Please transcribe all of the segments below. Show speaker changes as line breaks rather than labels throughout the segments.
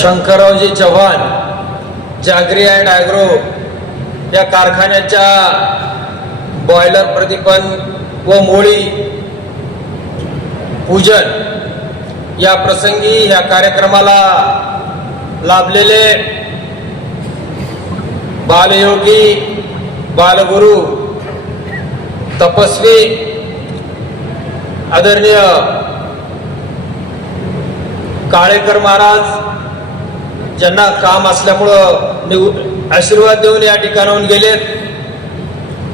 Shankarraoji Chavan jaggery and agro या कारखान्याच्या boiler प्रतिपन व मोळी पूजन या प्रसंगी या कार्यक्रमाला लाभलेले बालयोगी बालगुरु तपस्वी आदरणीय काळेकर महाराज ज्यांना काम असल्यामुळं निव आशीर्वाद देऊन या ठिकाणाहून गेलेत.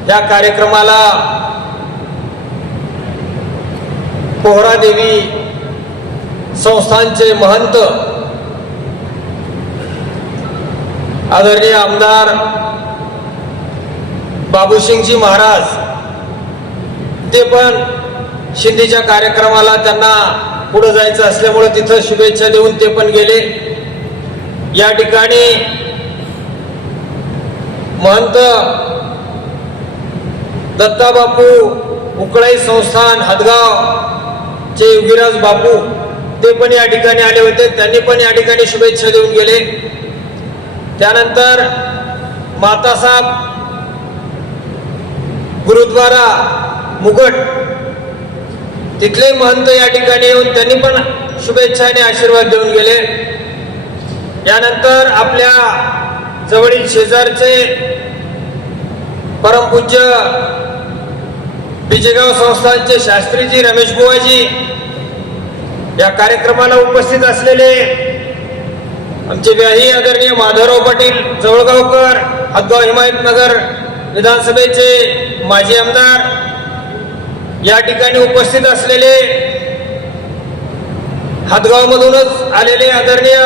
या कार्यक्रमाला पोहरा देवी संस्थांचे महंत आदरणीय आमदार बाबूसिंगजी महाराज ते पण शिंदेच्या कार्यक्रमाला त्यांना पुढे जायचं असल्यामुळे तिथं शुभेच्छा देऊन ते पण गेले. या ठिकाणी महंत दत्ता बापू उकळाई संस्थान हदगाव चे योगीराज बापू ते पण या ठिकाणी आले होते. त्यांनी पण या ठिकाणी शुभेच्छा देऊन गेले. त्यानंतर मातासाहेब गुरुद्वारा मुगट तिथले महंत या ठिकाणी येऊन त्यांनी पण शुभेच्छा आणि आशीर्वाद देऊन गेले. यानंतर आपल्या जवळील शेजारचे परमपूज्य बिजेगाव संस्थानचे शास्त्रीजी रमेश बुवाजी या कार्यक्रमाला उपस्थित असलेले आमचे व्याही आदरणीय माधवराव पाटील जवळगावकर हदगाव हिमायतनगर विधानसभेचे माजी आमदार या ठिकाणी उपस्थित असलेले हदगावमधूनच आलेले आदरणीय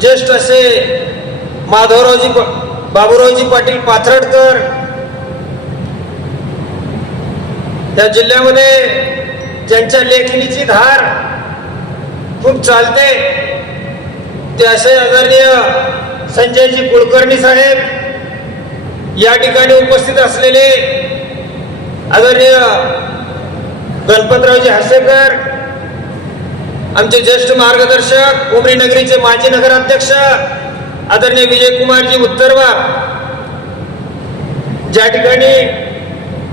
ज्येष्ठ असे माधवरावजी बाबूरावजी पाटील पाथरडकर त्या जिल्ह्यामध्ये ज्यांच्या लेखणीची धार खूप चालते. ते असे आदरणीय संजयजी कुलकर्णी साहेब या ठिकाणी उपस्थित असलेले आदरणीय गणपतरावजी हसेकर आमचे ज्येष्ठ मार्गदर्शक उमरी नगरीचे माजी नगराध्यक्ष आदरणीय विजयकुमारजी उत्तरवा. ज्या ठिकाणी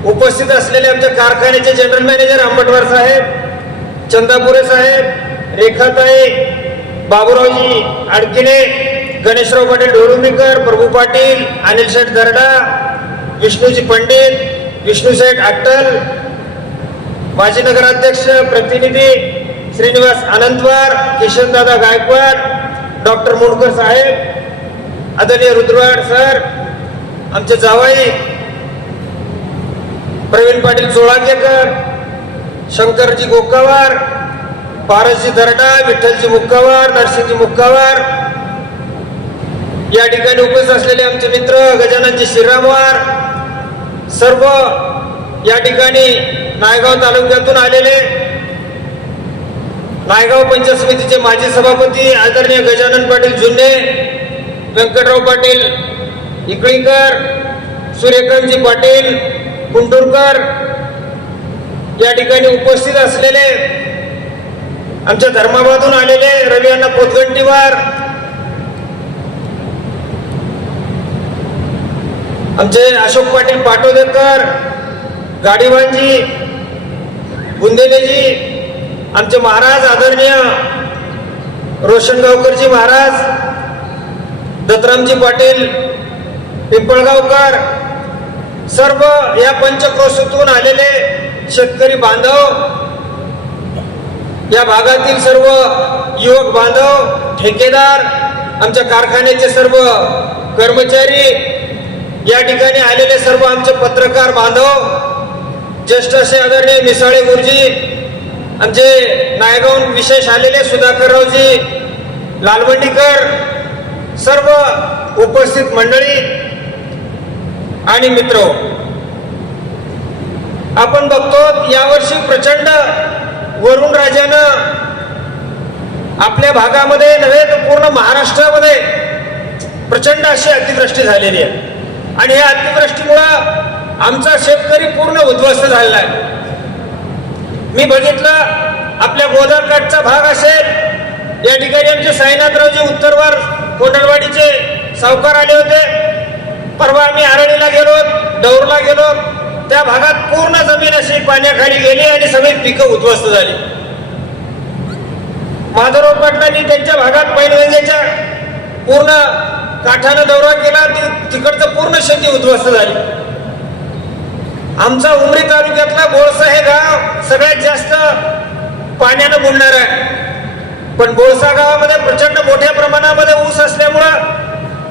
उपस्थित असलेले आमच्या कारखान्याचे जनरल मॅनेजर आंबटवार साहेब चंदापुरे साहेब रेखाताई बाबूरावजी अडकिने गणेशराव पाटील डोरुमीकर प्रभू पाटील अनिल शेठ दर्डा विष्णूजी पंडित विष्णू शेठ अट्टल माजी नगराध्यक्ष प्रतिनिधी श्रीनिवास आनंदवार किशनदादा गायकवाड डॉक्टर मुंडकर साहेब आदरणीय रुद्रवाड सर आमचे जावाई प्रवीण पाटील चोळांगेकर शंकरजी गोकावार पारसजी दरडा विठ्ठलजी मुक्कावार नरसिंहजी मुक्कावार या ठिकाणी उपस्थित असलेले आमचे मित्र गजाननजी श्रीरामवार सर्व या ठिकाणी नायगाव तालुक्यातून आलेले नायगाव पंचायत समितीचे माजी सभापती आदरणीय गजानन पाटील जुन्ने व्यंकटराव पाटील इकळीकर सूर्यकांतजी पाटील कुंडूरकर या ठिकाणी उपस्थित असलेले आमच्या धर्माबादून आलेले रवी अण्णा पोतगंटीवार आमचे अशोक पाटील पाटोदेकर गाडीवानजी बुंदेलेजी आमचे महाराज आदरणीय रोशनगावकरजी महाराज दत्तरामजी पाटील पिंपळगावकर सर्व या पंचक्रोशीतून आलेले शेतकरी बांधव या भागातील सर्व युवक बांधव ठेकेदार आमच्या कारखान्याचे सर्व कर्मचारी या ठिकाणी आलेले सर्व आमचे पत्रकार बांधव ज्येष्ठ असे आदरणीय मिसाळे गुरुजी आमचे नायगाव विशेष आलेले सुधाकररावजी लालवंडीकर सर्व उपस्थित मंडळी आणि मित्र. आपण बघतो यावर्षी प्रचंड वरुण राजानं आपल्या भागामध्ये नव्हे तर पूर्ण महाराष्ट्रामध्ये प्रचंड अशी अतिवृष्टी झालेली आहे. आणि या अतिवृष्टीमुळं आमचा शेतकरी पूर्ण उद्ध्वस्त झालेला आहे. मी बघितलं आपल्या गोदाकाठचा भाग असेल. या ठिकाणी आमचे साईनाथरावजी उत्तरवार कोंडलवाडीचे सावकार आले होते. परवा आम्ही आरळीला गेलो दौरला गेलो. त्या भागात पूर्ण जमीन अशी पाण्याखाली गेली आणि सगळी पिकं उद्ध्वस्त झाली. माधवराव पाटलांनी त्यांच्या भागात पैलगंगेच्या पूर्ण काठानं दौरा केला ती तिकडचं पूर्ण शेती उद्ध्वस्त झाली. आमचा उमरी तालुक्यातला बोळसा हे गाव सगळ्यात जास्त पाण्यानं बुडणार आहे. पण बोळसा गावामध्ये प्रचंड मोठ्या प्रमाणामध्ये ऊस असल्यामुळं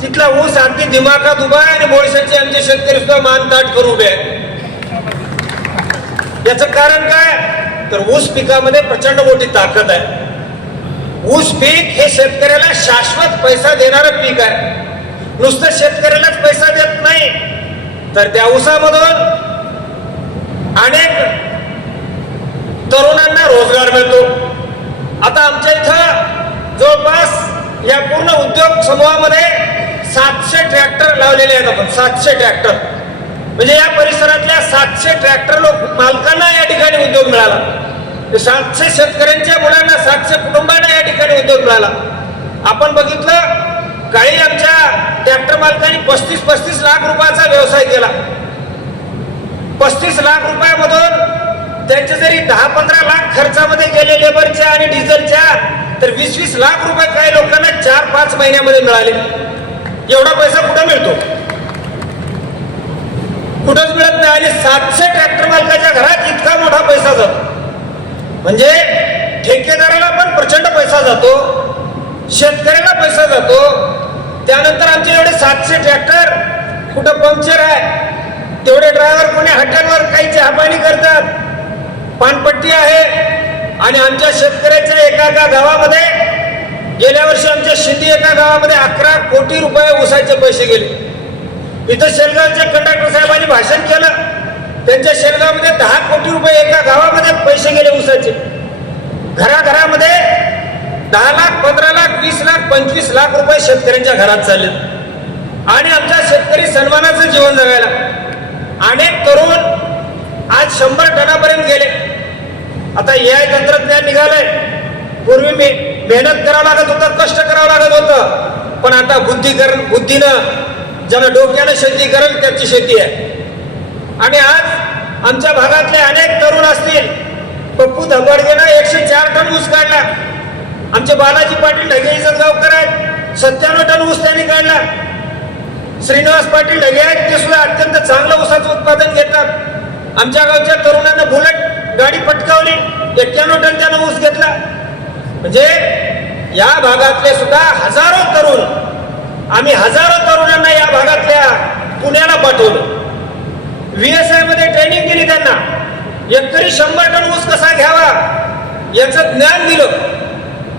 तिथला ऊस अगदी दिमाखात उभा आहे आणि बोळशाचे आमचे शेतकरी सुद्धा मान ताट करून उभे आहेत. याचं कारण काय? तर ऊस पिकामध्ये प्रचंड मोठी ताकद आहे. ऊस पीक हे शेतकऱ्याला शाश्वत पैसा देणारं पीक आहे. नुसतं शेतकऱ्यालाच पैसा देत नाही तर त्या ऊसामधून अनेक तरुणांना रोजगार मिळतो. आता आमच्या इथं जवळपास या पूर्ण उद्योग समूहामध्ये सातशे ट्रॅक्टर लावलेले आहेत आपण. सातशे ट्रॅक्टर म्हणजे या परिसरातल्या सातशे ट्रॅक्टर लोक मालकांना या ठिकाणी उद्योग मिळाला. सातशे शेतकऱ्यांच्या मुलांना सातशे कुटुंबांना या ठिकाणी उद्योग मिळाला. आपण बघितलं काही आमच्या ट्रॅक्टर मालकांनी पस्तीस पस्तीस लाख रुपयाचा व्यवसाय केला. पस्तीस लाख रुपयामधून त्यांचे जरी दहा पंधरा लाख खर्चामध्ये गेले लेबरच्या आणि डिझेलच्या तर वीस वीस लाख रुपये काही लोकांना चार पाच महिन्यामध्ये मिळाले. एवढा पैसा कुठं मिळतो? कुठंच मिळत नाही आणि सातशे ट्रॅक्टर मालकाच्या घरात इतका मोठा पैसा जातो. म्हणजे ठेकेदाराला पण प्रचंड पैसा जातो शेतकऱ्याला पैसा जातो. त्यानंतर आमचे एवढे सातशे ट्रॅक्टर कुठं पंक्चर आहे? तेवढे ड्रायव्हर कोणी हटांवर काही चहापाणी करतात. पानपट्टी आहे आणि आमच्या शेतकऱ्याच्या एका एका गावामध्ये गेल्या वर्षी आमच्या शिंदी एका गावामध्ये अकरा कोटी रुपये उसाचे पैसे गेले. इथं शेलगावच्या कंडक्टर साहेबांनी भाषण केलं. त्यांच्या शेलगावमध्ये दहा कोटी रुपये एका गावामध्ये पैसे गेले उसाचे घराघरामध्ये दहा लाख पंधरा लाख वीस लाख पंचवीस लाख रुपये शेतकऱ्यांच्या घरात चालले. आणि आमच्या शेतकरी सन्मानाचं जीवन जगायला अनेक तरुण आज शंभर टनापर्यंत गेले. आता ए आय तंत्रज्ञान निघालंय. पूर्वी मी मेहनत करावं लागत होतं कष्ट करावं लागत होतं. पण आता बुद्धीकरण बुद्धीनं ज्याला डोक्यानं शेती करेल त्याची शेती आहे. आणि आज आमच्या भागातले अनेक तरुण असतील. पप्पू धबाडगेनं एकशे चार टन ऊस काढला. आमचे बालाजी पाटील ढगे गावकर आहेत. सत्त्याण्णव टन ऊस त्यांनी काढला. श्रीनिवास पाटील हे आहेत ते सुद्धा अत्यंत चांगलं ऊसाचं उत्पादन घेतात. आमच्या गावच्या तरुणांना बुलेट गाडी पटकावली एक्क्याण्णव टन त्यानं ऊस घेतला. म्हणजे या भागातले सुद्धा हजारो तरुण आम्ही हजारो तरुणांना या भागातल्या पुण्याला पाठवलं. व्हीएसआयमध्ये ट्रेनिंग दिली त्यांना. एकरी शंभर टन ऊस कसा घ्यावा याचं ज्ञान दिलं.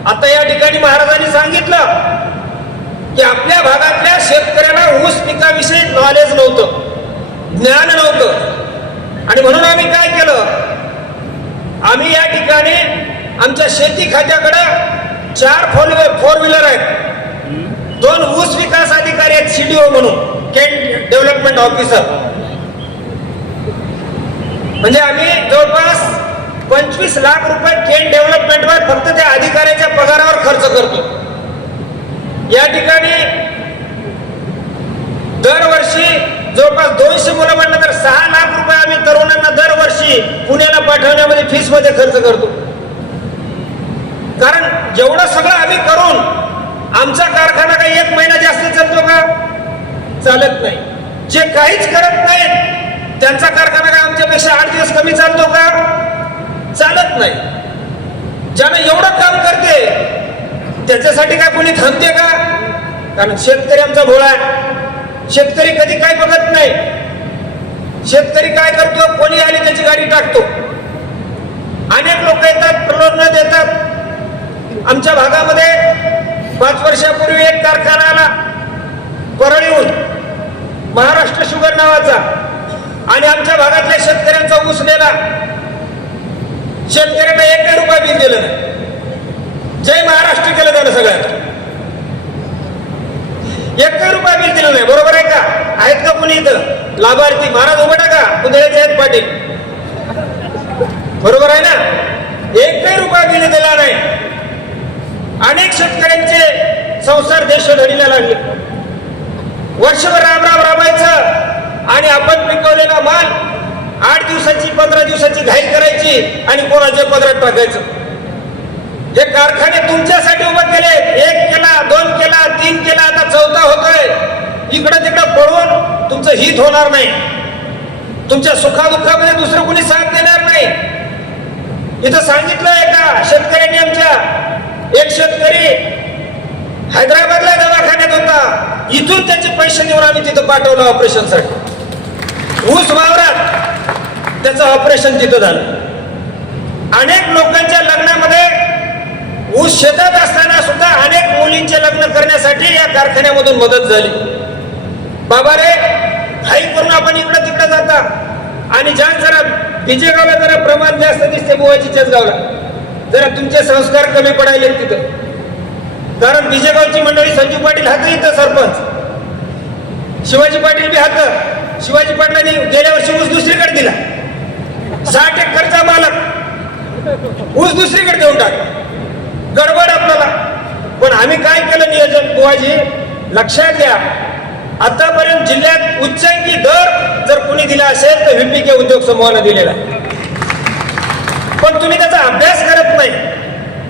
आता या ठिकाणी महाराजांनी सांगितलं की आपल्या भागातल्या शेतकऱ्यांना ऊस पिकाविषयी नॉलेज नव्हतं. ज्ञान नव्हतं. आणि म्हणून आम्ही काय केलं? आम्ही या ठिकाणी आमच्या शेती खात्याकडं चार फोर फोर व्हीलर आहेत. दोन ऊस विकास अधिकारी आहेत सीडीओ म्हणून केंट डेव्हलपमेंट ऑफिसर म्हणजे आम्ही जवळपास पंचवीस लाख रुपये केन डेव्हलपमेंटवर फक्त त्या अधिकाऱ्याच्या पगारावर खर्च करतो या ठिकाणी दरवर्षी जवळपास दोनशे मुलं म्हणलं तर सहा लाख रुपये आम्ही तरुणांना दरवर्षी पुण्याला पाठवण्यामध्ये फीसमध्ये खर्च करतो. कारण जेवढं सगळं आम्ही करून आमचा कारखाना काही एक महिना जास्त चालतो का? चालत नाही. जे काहीच करत नाहीत त्यांचा कारखाना काय आमच्यापेक्षा आठ दिवस कमी चालतो का? चालत नाही. ज्यानं एवढं काम करते त्याच्यासाठी काय कोणी थांबते का? कारण शेतकरी आमचा भोळा आहे. शेतकरी कधी काय बघत नाही. शेतकरी काय करतो? कोणी आली त्याची गाडी टाकतो. अनेक लोक येतात प्रलोभन देतात. आमच्या भागामध्ये पाच वर्षापूर्वी एक कारखाना आला. परळीहून महाराष्ट्र शुगर नावाचा. आणि आमच्या भागातल्या शेतकऱ्यांचा ऊस नेला. शेतकऱ्यांना एक रुपया बिल दिलं नाही. जय महाराष्ट्र केलं त्यानं सगळ्यात एक रुपया बिल दिलं नाही बरोबर आहे का? आहेत का कोणी इथं? लाभार्थी महाराज उभा टाका कुंदळ्याचे आहेत पाटील. बरोबर आहे ना? एकही रुपया बिल दिला नाही. अनेक शेतकऱ्यांचे संसार देश धडीला लागले. वर्षभर राम राम रामायचं आणि आपण पिकवलेला माल आठ दिवसाची पंधरा दिवसाची घाई करायची आणि कोणाच्या पदरात टाकायचं? हे कारखाने तुमच्यासाठी उभे केले एक केला दोन केला तीन केला आता चौथा होतोय. इकडं तिकडं पळून तुमचं हित होणार नाही. तुमच्या सुखादुःखामध्ये दुसरं कोणी साथ देणार नाही. इथं सांगितलंय का शेतकऱ्यांनी आमच्या एक शेतकरी हैदराबादला दवाखान्यात होता. इथून त्याचे पैसे देऊन आम्ही तिथं पाठवलं ऑपरेशनसाठी ऊस वावरात त्याचं ऑपरेशन तिथं झालं. अनेक लोकांच्या लग्नामध्ये ऊस शेतात असताना सुद्धा अनेक मुलींचे लग्न करण्यासाठी या कारखान्यामधून मदत झाली. बाबा रे घाई करून आपण इकडं तिकडं जाता. आणि ज्या जरा बिजेगावला जरा प्रमाण जास्त दिसते बुवाची गावला जरा तुमचे संस्कार कमी पडायले तिथं. कारण बिजेगावची मंडळी संजीव पाटील हात इथं सरपंच. शिवाजी पाटील बी हात शिवाजी पाटलांनी गेल्या वर्षी ऊस दुसरीकडे दिला. साठ एकरचा मालक. ऊस दुसरीकडे देऊन टाक गडबड आपल्याला. पण आम्ही काय केलं नियोजन? बुवाजी लक्षात घ्या. आतापर्यंत जिल्ह्यात उच्चांकी दर जर कुणी दिला असेल तर व्हीपीके उद्योग समूहानं दिलेला पण तुम्ही त्याचा अभ्यास करत नाही.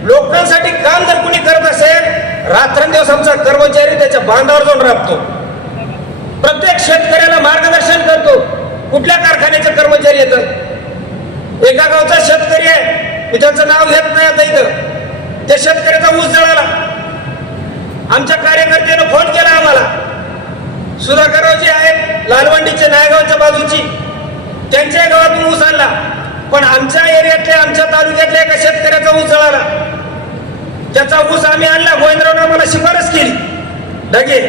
लोकांसाठी काम जर कुणी करत असेल रात्रंदिवस आमचा कर्मचारी त्याच्या बांधावर जाऊन राबतो. प्रत्येक शेतकऱ्याला मार्गदर्शन करतो. कुठल्या कारखान्याचे कर्मचारी येतात? एका गावचा शेतकरी आहे. मी त्यांचं नाव घेत नाही आता इथं. त्या शेतकऱ्याचा ऊस जळाला. आमच्या कार्यकर्त्यानं फोन केला आम्हाला. सुधाकररावजी आहेत लालवंडीचे नायगावच्या बाजूची. त्यांच्या गावातून ऊस आणला. पण आमच्या एरियातल्या आमच्या तालुक्यातल्या एका शेतकऱ्याचा ऊस जळाला. त्याचा ऊस आम्ही आणला. गोविंदरावनं आम्हाला शिफारस केली. ढगे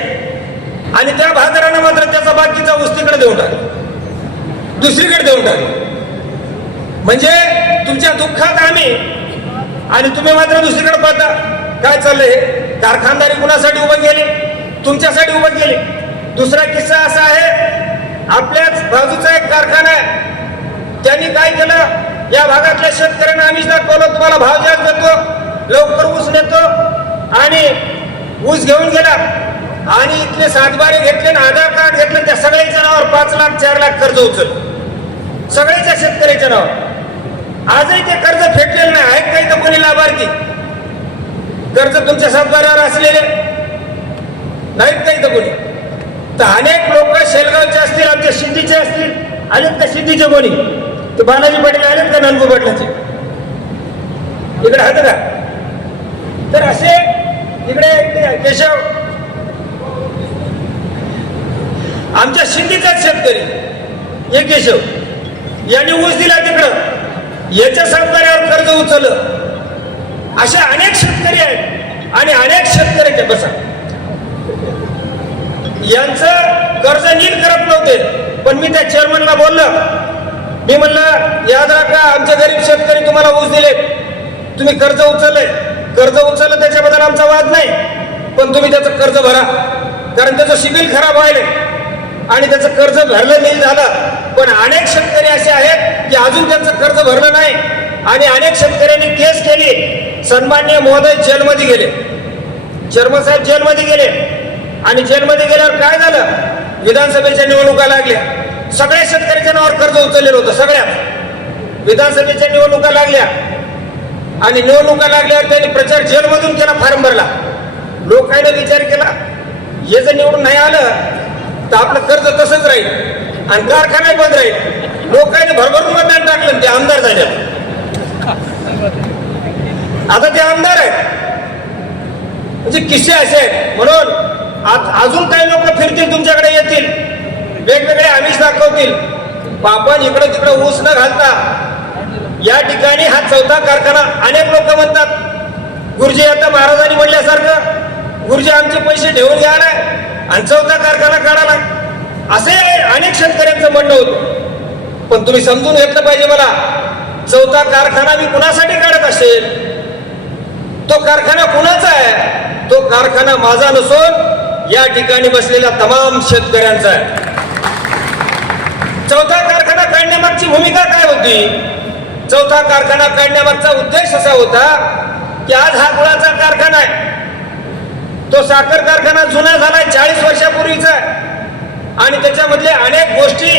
आणि त्या भाजरानं मात्र त्याचा बाकीचा ऊस तिकडे देऊन टाकला. दुसरीकडे देऊन टाकला. म्हणजे तुमच्या दुःखात आम्ही आणि तुम्ही मात्र दुसरीकडे पाहता. काय चाललंय हे? कारखानदारी कुणासाठी उभं केले? तुमच्यासाठी उभं गेले दुसरा किस्सा असा आहे आपल्याच बाजूचा एक कारखाना आहे. त्यांनी काय केलं? या भागातल्या शेतकऱ्यांना आम्ही दाखवलं तुम्हाला भाव जास्त देतो लवकर ऊस नेतो आणि ऊस घेऊन गेला आणि इथले सातबारे घेतले आणि आधार कार्ड घेतलं त्या सगळ्याच्या नावावर पाच लाख चार लाख कर्ज उचल सगळ्याच्या शेतकऱ्याच्या नावावर. आजही ते कर्ज फेडले नाही आहेत काही तर कोणी लाभार्थी कर्ज तुमच्या सहकार्यावर असलेले नाहीत काही तर कोणी? तर अनेक लोक शेलगावचे असतील आमच्या सिद्धीचे असतील आलेत का सिद्धीचे कोणी? ते बालाजी पाटील आलेत का नानगो पाटलाचे? इकडे आहेत का तर असे इकडे केशव आमच्या शिंदीचाच शेतकरी. हे केशव यांनी ऊस दिला तिकडं. याच्या सहकार्यावर कर्ज उचललं. असे अनेक शेतकरी आहेत. आणि अनेक शेतकऱ्याचे बसा. यांचं कर्ज नीट करत नव्हते पण मी त्या चेअरमनला बोललं. मी म्हणलं याद राखा आमचे गरीब शेतकरी तुम्हाला ऊस दिले तुम्ही कर्ज उचललंय कर्ज उचललं त्याच्याबद्दल आमचा वाद नाही. पण तुम्ही त्याचं कर्ज भरा. कारण त्याचं सिबिल खराब व्हायले आणि त्याचं कर्ज भरलं नाही झालं. पण अनेक शेतकरी असे आहेत की अजून त्यांचं कर्ज भरलं नाही. आणि अनेक शेतकऱ्यांनी केस केली. सन्मान्य महोदय जेलमध्ये गेले. चर्मसाहेब जेलमध्ये गेले. आणि जेलमध्ये गेल्यावर काय झालं? विधानसभेच्या निवडणुका लागल्या. सगळ्या शेतकऱ्याच्या नावावर कर्ज उचललेलं होतं सगळ्यात. विधानसभेच्या निवडणुका लागल्या. आणि निवडणुका लागल्यावर त्यांनी प्रचार जेलमधून केला फॉर्म भरला. लोकांनी विचार केला हे जर निवडून नाही आलं तर आपलं कर्ज तसंच राहील. आणि कारखाना बंद राहील. लोकांनी भरभरून मतदान टाकलं ते आमदार झाले. आता ते आमदार आहेत. म्हणजे किस्से असे आहेत. म्हणून आज अजून काही लोक फिरतील तुमच्याकडे येतील. वेगवेगळे आमिष दाखवतील. बापन इकडं तिकडं ऊस न घालता या ठिकाणी हा चौथा कारखाना अनेक लोक म्हणतात गुरुजी आता महाराजांनी म्हणल्यासारखं गुरुजी आमचे पैसे ठेवून घ्या ना. आणि चौथा कारखाना काढाला असे अनेक शेतकऱ्यांचं म्हणणं होतं. पण तुम्ही समजून घेतलं पाहिजे मला. चौथा कारखाना मी कुणासाठी काढत असेल? तो कारखाना कुणाचा आहे? तो कारखाना माझा नसून या ठिकाणी बसलेल्या तमाम शेतकऱ्यांचा आहे. चौथा कारखाना काढण्यामागची भूमिका काय होती? चौथा कारखाना काढण्यामागचा उद्देश असा होता की आज हा गुळाचा कारखाना आहे. तो साखर कारखाना जुना झालाय चाळीस वर्षापूर्वीचा आणि त्याच्यामधले अनेक गोष्टी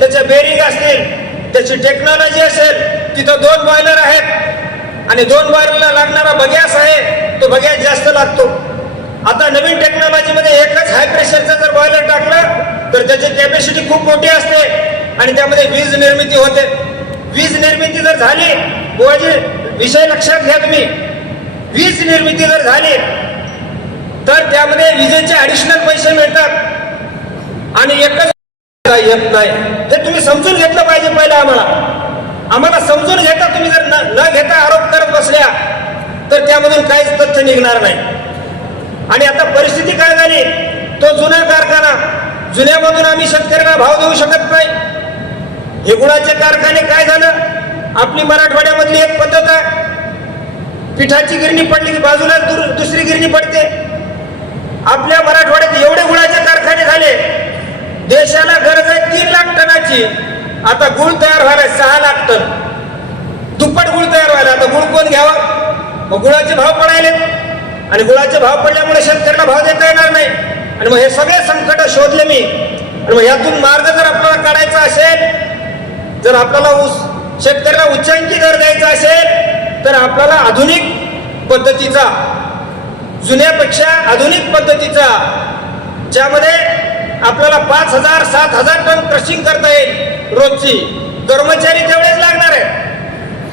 त्याच्या बेरिंग असतील. त्याची टेक्नॉलॉजी असेल तिथं दोन बॉयलर आहेत. आणि दोन बॉयलरला लागणारा बगॅस आहे तो बगॅस जास्त लागतो. आता नवीन टेक्नॉलॉजीमध्ये एकच हाय प्रेशरचा जर बॉयलर टाकलं तर त्याची कॅपॅसिटी खूप मोठी असते आणि त्यामध्ये वीज निर्मिती होते. वीज निर्मिती जर झाली बुवाजी विषय लक्षात घ्या तुम्ही. वीज निर्मिती जर झाली तर त्यामध्ये विजेचे ऍडिशनल पैसे मिळतात. आणि एकच करता येत नाही. हे तुम्ही समजून घेतलं पाहिजे पहिलं आम्हाला. आम्हाला समजून घेता तुम्ही जर न न घेता आरोप करत बसल्या तर त्यामधून काहीच तथ्य निघणार नाही. आणि आता परिस्थिती काय झाली? तो जुना कारखाना जुन्यामधून आम्ही शेतकऱ्यांना भाव देऊ शकत नाही. हे गुळाचे कारखाने काय झालं? आपली मराठवाड्यामधली एक पद्धत आहे. पिठाची गिरणी पडली की बाजूला दुसरी गिरणी पडते. आपल्या मराठवाड्यात एवढे गुळाचे कारखाने झाले देशाला गरज आहे तीन लाख टनाची. आता गुळ तयार व्हायला सहा लाख टन. दुप्पट गुळ तयार व्हायला. आता गुळ कोण घ्यावा? मग गुळाचे भाव पडायले. आणि गुळाचे भाव पडल्यामुळे शेतकऱ्याला भाव देता येणार नाही. आणि मग हे सगळे संकट शोधले मी. आणि मग यातून मार्ग जर आपल्याला काढायचा असेल जर आपल्याला ऊस शेतकऱ्याला उच्चांकी दर द्यायचा असेल तर आपल्याला आधुनिक पद्धतीचा जुन्यापेक्षा आधुनिक पद्धतीचा ज्यामध्ये आपल्याला पाच हजार सात हजार टन क्रशिंग करता येईल रोजची. कर्मचारी तेवढेच लागणार आहे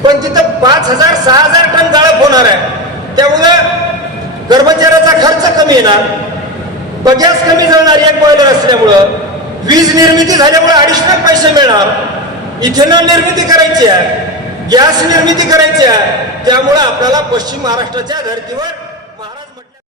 पण तिथं पाच हजार सहा हजार टन गाळप होणार आहे. त्यामुळं कर्मचाऱ्याचा खर्च कमी येणार. बगॅस कमी जळणार एक बॉयलर असल्यामुळं. वीज निर्मिती झाल्यामुळे अडिशनल पैसे मिळणार. इथेनॉल निर्मिती करायची आहे. गॅस निर्मिती करायची आहे. त्यामुळं आपल्याला पश्चिम महाराष्ट्राच्या धर्तीवर